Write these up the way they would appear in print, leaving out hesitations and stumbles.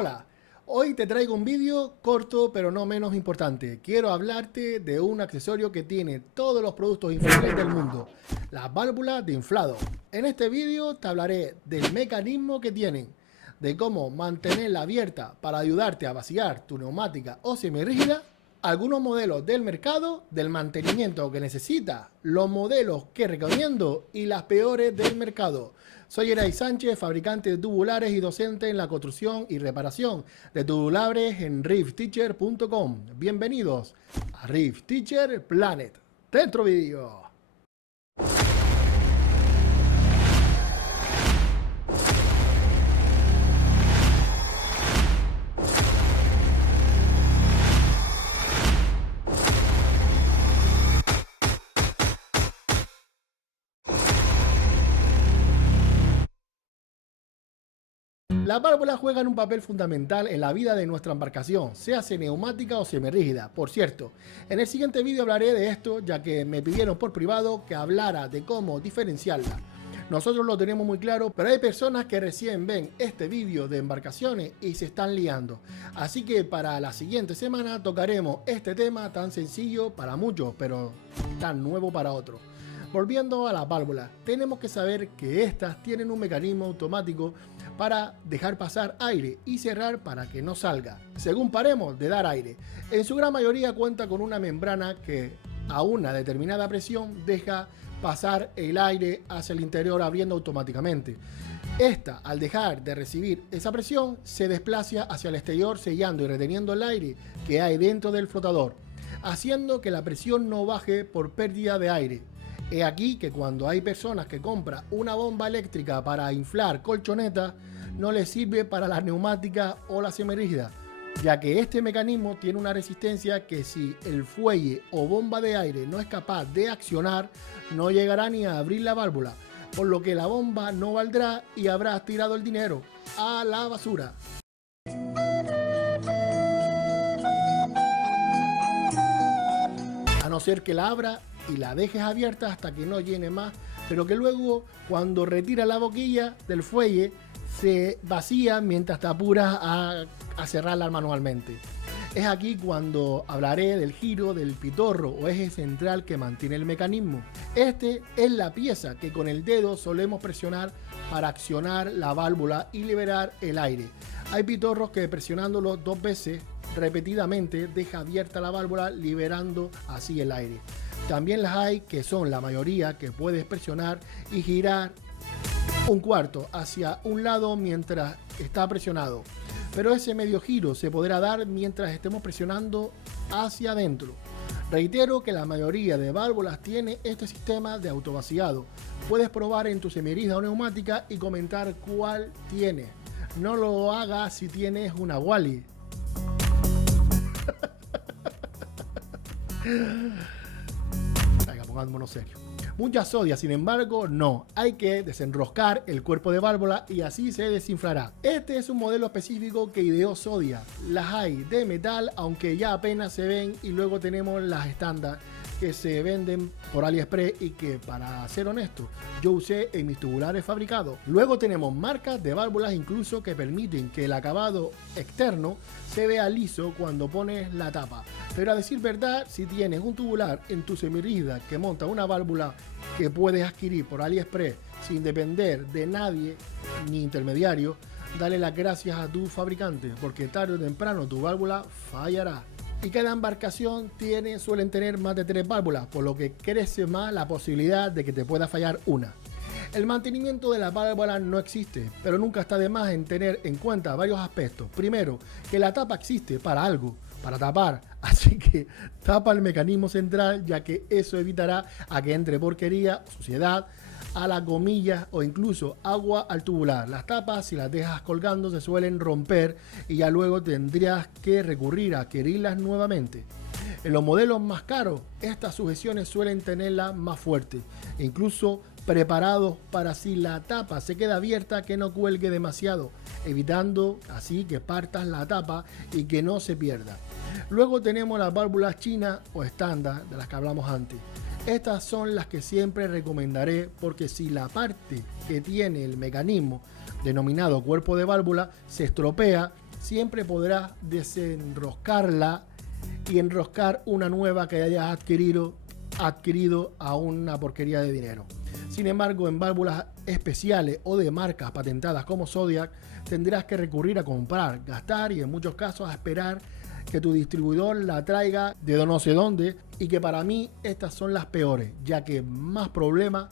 Hola, hoy te traigo un vídeo corto pero no menos importante. Quiero hablarte de un accesorio que tiene todos los productos inflables del mundo, las válvulas de inflado. En este vídeo te hablaré del mecanismo que tienen, de cómo mantenerla abierta para ayudarte a vaciar tu neumática o semirrígida, algunos modelos del mercado, del mantenimiento que necesita, los modelos que recomiendo y las peores del mercado. Soy Eray Sánchez, fabricante de tubulares y docente en la construcción y reparación de tubulares en riveteacher.com. Bienvenidos a Rive Teacher Planet. Dentro vídeo. Las válvulas juegan un papel fundamental en la vida de nuestra embarcación, sea neumática o semirrígida. Por cierto, en el siguiente vídeo hablaré de esto, ya que me pidieron por privado que hablara de cómo diferenciarla. Nosotros lo tenemos muy claro, pero hay personas que recién ven este vídeo de embarcaciones y se están liando. Así que para la siguiente semana tocaremos este tema tan sencillo para muchos, pero tan nuevo para otros. Volviendo a las válvulas, tenemos que saber que estas tienen un mecanismo automático para dejar pasar aire y cerrar para que no salga, según paremos de dar aire. En su gran mayoría cuenta con una membrana que a una determinada presión deja pasar el aire hacia el interior abriendo automáticamente. Esta, al dejar de recibir esa presión, se desplaza hacia el exterior sellando y reteniendo el aire que hay dentro del flotador, haciendo que la presión no baje por pérdida de aire. He aquí que cuando hay personas que compran una bomba eléctrica para inflar colchonetas, no les sirve para las neumáticas o la semirrígida, ya que este mecanismo tiene una resistencia que si el fuelle o bomba de aire no es capaz de accionar, no llegará ni a abrir la válvula, por lo que la bomba no valdrá y habrás tirado el dinero a la basura. A no ser que la abra y la dejes abierta hasta que no llene más, pero que luego cuando retira la boquilla del fuelle se vacía mientras te apuras a cerrarla manualmente. Es aquí cuando hablaré del giro del pitorro o eje central que mantiene el mecanismo. Este es la pieza que con el dedo solemos presionar para accionar la válvula y liberar el aire. Hay pitorros que presionándolo 2 veces repetidamente deja abierta la válvula, liberando así el aire. También las hay que son la mayoría que puedes presionar y girar un cuarto hacia un lado mientras está presionado, pero ese medio giro se podrá dar mientras estemos presionando hacia adentro. Reitero que la mayoría de válvulas tiene este sistema de autovaciado. Puedes probar en tu semirrígida o neumática y comentar cuál tiene. No lo hagas si tienes una Wally. Pongámonos serio. Muchas odias, sin embargo, no. Hay que desenroscar el cuerpo de válvula y así se desinflará. Este es un modelo específico que ideó Zodia. Las hay de metal, aunque ya apenas se ven, y luego tenemos las estándar que se venden por AliExpress y que, para ser honesto, yo usé en mis tubulares fabricados. Luego tenemos marcas de válvulas incluso que permiten que el acabado externo se vea liso cuando pones la tapa. Pero a decir verdad, si tienes un tubular en tu semirrígida que monta una válvula que puedes adquirir por AliExpress sin depender de nadie ni intermediario, dale las gracias a tu fabricante, porque tarde o temprano tu válvula fallará. Y cada embarcación suelen tener más de 3 válvulas, por lo que crece más la posibilidad de que te pueda fallar una. El mantenimiento de las válvulas no existe, pero nunca está de más en tener en cuenta varios aspectos. Primero, que la tapa existe para algo, para tapar, así que tapa el mecanismo central, ya que eso evitará a que entre porquería, suciedad a las gomillas o incluso agua al tubular. Las tapas, si las dejas colgando, se suelen romper y ya luego tendrías que recurrir a adquirirlas nuevamente. En los modelos más caros, estas sujeciones suelen tenerlas más fuertes, incluso preparados para si la tapa se queda abierta que no cuelgue demasiado, evitando así que partas la tapa y que no se pierda. Luego tenemos las válvulas chinas o estándar de las que hablamos antes. Estas son las que siempre recomendaré porque si la parte que tiene el mecanismo denominado cuerpo de válvula se estropea, siempre podrás desenroscarla y enroscar una nueva que hayas adquirido a una porquería de dinero. Sin embargo, en válvulas especiales o de marcas patentadas como Zodiac, tendrás que recurrir a comprar, gastar y en muchos casos a esperar que tu distribuidor la traiga de no sé dónde, y que para mí estas son las peores, ya que más problemas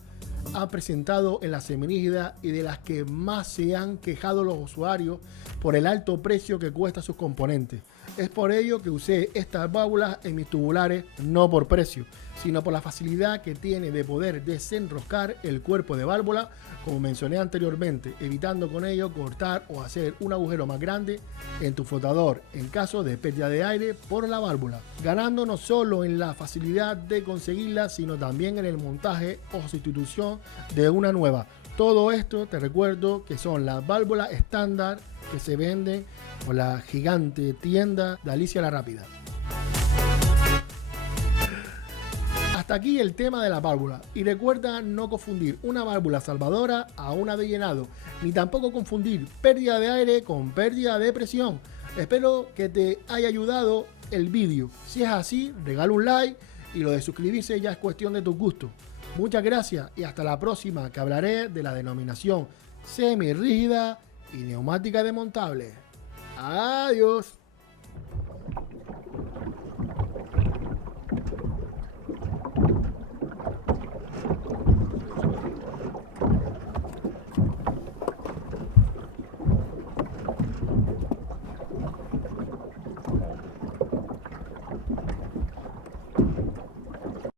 ha presentado en la semirígida y de las que más se han quejado los usuarios por el alto precio que cuesta sus componentes. Es por ello que usé estas válvulas en mis tubulares, no por precio, sino por la facilidad que tiene de poder desenroscar el cuerpo de válvula, como mencioné anteriormente, evitando con ello cortar o hacer un agujero más grande en tu flotador en caso de pérdida de aire por la válvula, ganando no solo en la facilidad de conseguirla, sino también en el montaje o sustitución de una nueva. Todo esto te recuerdo que son las válvulas estándar que se venden por la gigante tienda de Alicia la Rápida. Hasta aquí el tema de la válvula, y recuerda no confundir una válvula salvadora a una de llenado, ni tampoco confundir pérdida de aire con pérdida de presión. Espero que te haya ayudado el vídeo. Si es así, regala un like, y lo de suscribirse ya es cuestión de tu gusto. Muchas gracias y hasta la próxima, que hablaré de la denominación semirrígida y neumática desmontable. Adiós.